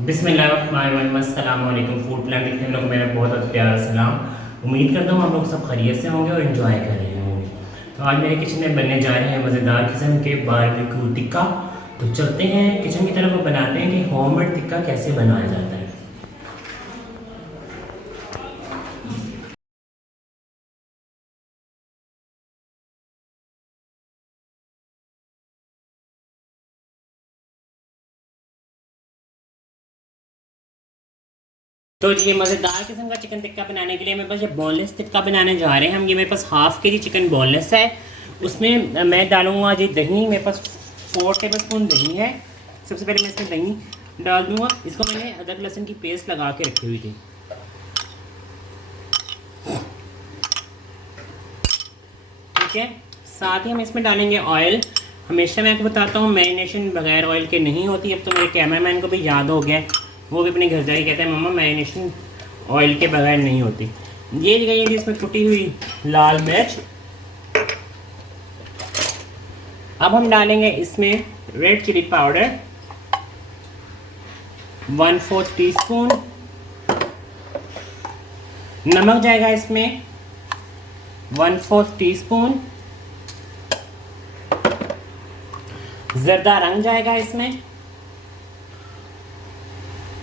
बिस्मिल्लाहिर्रहमानिर्रहीम, अस्सलाम वालेकुम। फूड प्लान देखने वालों को मेरा बहुत प्यारा सलाम। उम्मीद करता हूँ आप लोग सब खैरियत से होंगे और इन्जॉय कर रहे होंगे। तो आज मेरे किचन में बनने जा रहे हैं मज़ेदार किस्म के बारबेक्यू टिक्का। तो चलते हैं किचन की तरफ और बनाते हैं कि होममेड टिक्का कैसे बनाया जाता है। तो ये मज़ेदार किस्म का चिकन टिक्का बनाने के लिए मेरे पास ये बोनलेस टिक्का बनाने जा रहे हैं हम। ये मेरे पास हाफ़ के जी चिकन बोनलेस है। उसमें मैं डालूँगा जी दही। मेरे पास 4 टेबल स्पून दही है। सबसे पहले मैं इसमें दही डाल दूँगा। इसको मैंने अदरक लहसुन की पेस्ट लगा के रखी हुई थी। ठीक है, साथ ही हम इसमें डालेंगे ऑयल। हमेशा मैं आपको बताता हूँ मैरिनेशन बगैर ऑयल के नहीं होती। अब तो मेरे कैमरामैन को भी याद हो गया, वो भी अपने घर जाके कहता है मम्मा मैरिनेशन ऑयल के बगैर नहीं होती। ये गई है इसमें कुटी हुई लाल मिर्च। अब हम डालेंगे इसमें रेड चिली पाउडर 1/4 टीस्पून। नमक जाएगा इसमें 1/4 टीस्पून। जर्दा रंग जाएगा इसमें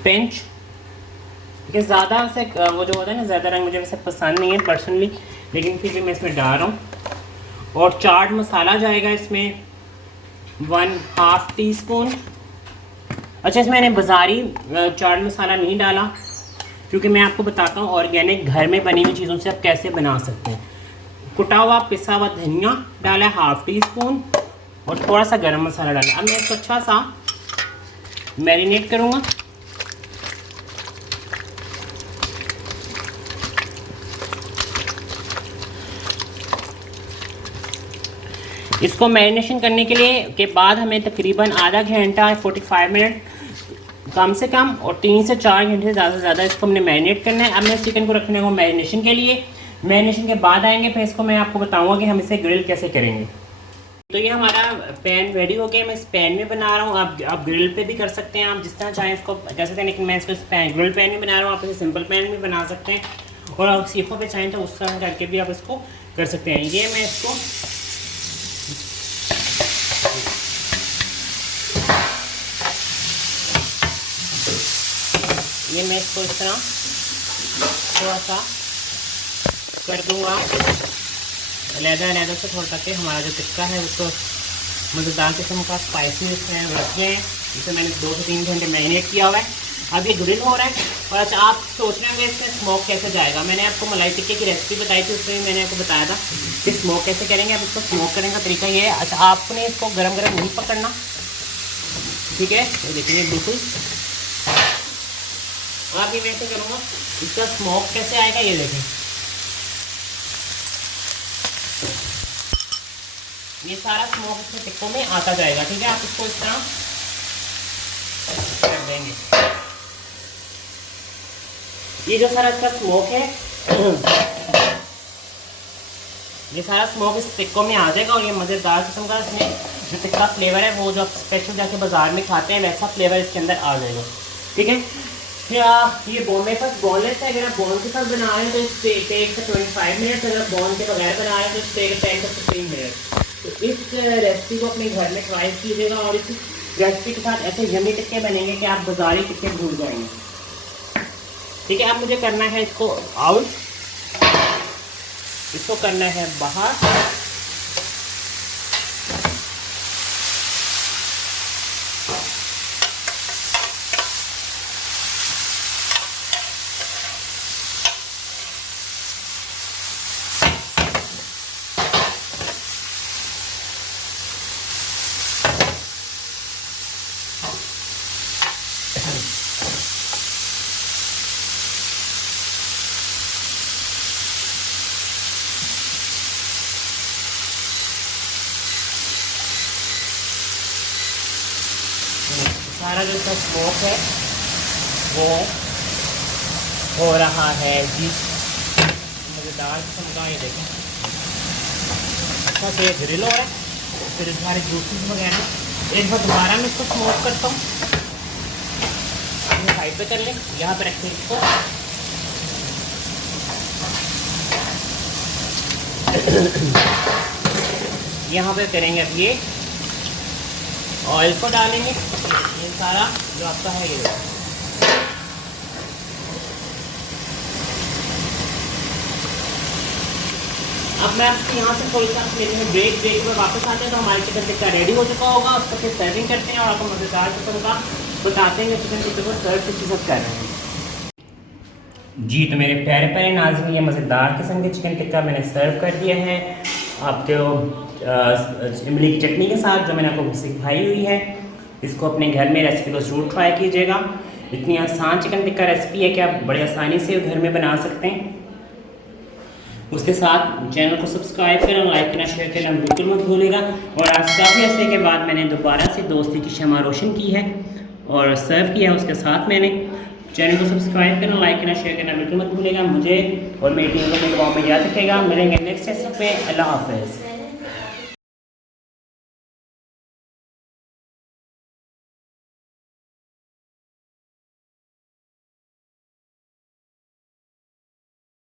पिंच। ठीक है, ज़्यादा से वो जो होता है ना ज़्यादा रंग मुझे वैसे पसंद नहीं है पर्सनली, लेकिन फिर भी मैं इसमें डाल रहा हूँ। और चाट मसाला जाएगा इसमें 1/2 टीस्पून। अच्छा, इसमें मैंने बाज़ारी चाट मसाला नहीं डाला क्योंकि मैं आपको बताता हूँ ऑर्गेनिक घर में बनी हुई चीज़ों से आप कैसे बना सकते हैं। कुटा हुआ पिसा हुआ धनिया डाला है 1/2 टीस्पून और थोड़ा सा गरम मसाला डाला। अब मैं इसको अच्छा सा मैरिनेट करूँगा। इसको मैरिनेशन करने के लिए के बाद हमें तकरीबन आधा घंटा 45 मिनट कम से कम और 3 से 4 घंटे से ज़्यादा से ज़्यादा इसको हमने मैरिनेट करना है। अब मैं चिकन को रखने को मैरिनेशन के लिए, मैरिनेशन के बाद आएंगे फिर इसको मैं आपको बताऊंगा कि हम इसे ग्रिल कैसे करेंगे। तो ये हमारा पैन रेडी हो गया। मैं इस पैन में बना रहा हूँ। आप ग्रिल पे भी कर सकते हैं, आप जिस तरह चाहें इसको जैसे थे, लेकिन मैं इसको इस ग्रिल पैन में बना रहा हूँ। आप इसे सिंपल पैन में बना सकते हैं और आप सीखों पे चाहें तो उस तरह करके भी आप इसको कर सकते हैं। ये मैं इसको इस तरह थोड़ा सा कर दूँगा अलहदा से, थोड़ा ताकि हमारा जो टिक्का है उसको मज़ेदार किस्म का स्पाइसी इसमें रख दिए हैं। इसे मैंने 2 से 3 घंटे मैरिनेट किया हुआ है। अब ये ग्रिल हो रहा है। और अच्छा, आप सोच रहे होंगे इसमें स्मोक कैसे जाएगा। मैंने आपको मलाई टिक्के की रेसिपी बताई थी, उसमें मैंने आपको बताया था कि स्मोक कैसे करेंगे। अब इसको स्मोक करने का तरीका ये है। अच्छा, आपने इसको गरम गरम नहीं पकड़ना, ठीक है। तो देखिए बिल्कुल आप ये वैसे करूँगा। इसका स्मोक कैसे आएगा ये देखें। ये सारा स्मोक इसमें टिक्कों में आता जाएगा, ठीक है। आप इसको इस तरह कर देंगे। ये जो सारा इसका स्मोक है ये सारा स्मोक इस टिक्कों में आ जाएगा और ये मज़ेदार किस्म का इसमें जो टिक्का फ्लेवर है वो जो आप स्पेशल जाके बाज़ार में खाते हैं वैसा फ्लेवर इसके अंदर आ जाएगा, ठीक है। फिर ये मेरे पास बोनलेस है। अगर आप बोन के साथ बना रहे हैं तो इससे टेक 25 मिनट। अगर आप बोन के बगैर बना रहे हैं तो इससे 10 से 15 मिनट। तो इस रेसिपी को अपने घर में ट्राई कीजिएगा और इस रेसिपी के साथ ऐसे यम्मी टिक्के बनेंगे कि आप बाज़ारी टिक्के भूल जाएंगे, ठीक है। अब मुझे करना है इसको आउट, इसको करना है बाहर। सारा जो इसका स्मोक है वो हो रहा है जी मज़ेदार किस्म का। ये देखें अच्छा से ग्रिल हो रहा है। फिर सारे जूसेस वगैरह एक बार दोबारा मैं इसको स्मोक करता हूँ। साइड पे कर लें। यहाँ पे रखें इसको। यहाँ पे करेंगे अब ये ऑयल को डालेंगे, ये सारा जो आपका है ये। अब मैं आपको यहाँ से थोड़ी सा लेने में ब्रेक में वापस आते हैं तो हमारे चिकन टिक्का रेडी हो चुका होगा। उसको फिर सर्विंग करते हैं और आपको मज़ेदार किस्म का बताते हैं कि चिकन टिक्के को सर्व किस चीज़ कर रहे हैं। जी तो मेरे प्यारे प्यारे नाज़रीन, ये मज़ेदार किस्म के चिकन टिक्का मैंने सर्व कर दिया है आपको इमली की चटनी के साथ, जो मैंने आपको सिखाई हुई है। इसको अपने घर में रेसिपी को ज़रूर ट्राई कीजिएगा। इतनी आसान चिकन टिक्का रेसिपी है कि आप बड़ी आसानी से घर में बना सकते हैं। उसके साथ चैनल को सब्सक्राइब करना, लाइक करना, शेयर करना बिल्कुल मत भूलिएगा। और आज काफ़ी अर्से के बाद मैंने दोबारा से दोस्ती की शमा रोशन की है और सर्व किया है उसके साथ। मैंने चैनल को सब्सक्राइब करना, लाइक करना, शेयर करना बिल्कुल मत भूलिएगा। मुझे और मेरी टीम को मेरे दुआओं में याद रखेगा। मिलेंगे नेक्स्ट रेसिपी में। अल्लाह हाफ़िज़।